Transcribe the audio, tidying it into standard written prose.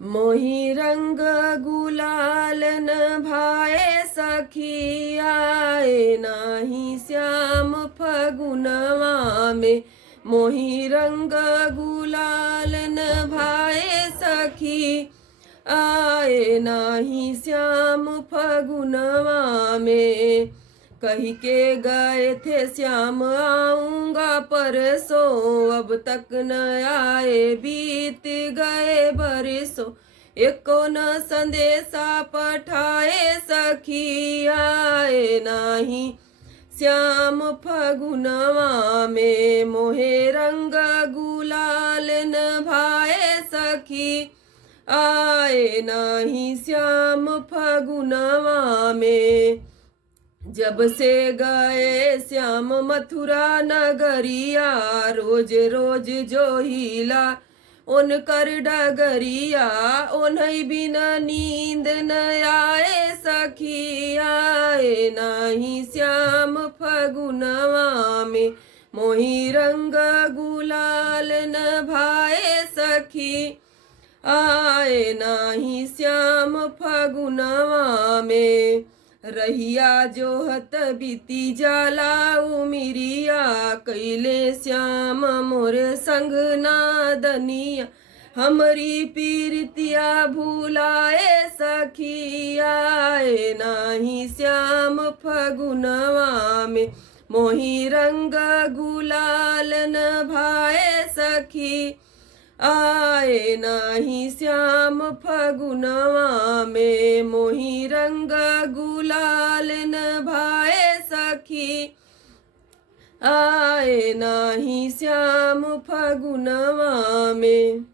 मोही रंग गुलाल न भाए सखी आए नाही श्याम फगुनवा में। मोही रंग गुलाल न भाए सखी आए नाही श्याम फगुनवा में। कही के गए थे श्याम आऊंगा परसों, अब तक न आए बीत गए बरसों। एको न संदेशा पठाए सखी आए नाही श्याम फगुनवा में। मोहे रंग गुलाल न भाए सखी आए नाही श्याम फगुनवा में। जब से गए श्याम मथुरा नगरिया, रोज रोज जो हिला उनकर डगरिया। उन्हीं बिना नींद न आए सखी आए नाही श्याम फगुनवा में। मोही रंग गुलाल न भाए सखी आए नाही श्याम फगुनवा में। रहिया जोहत बीती जाला उमिरिया, कैले श्याम मोर संग नादनिया। हमरी पीरतिया भूलाए सखी आए नाही श्याम फगुनवा में। मोही रंग गुलाल न भाए सखी आए नाही श्याम फगुनवा में। मोही रंग गुलाल न भाए सखी आए नाही श्याम फगुनवा में।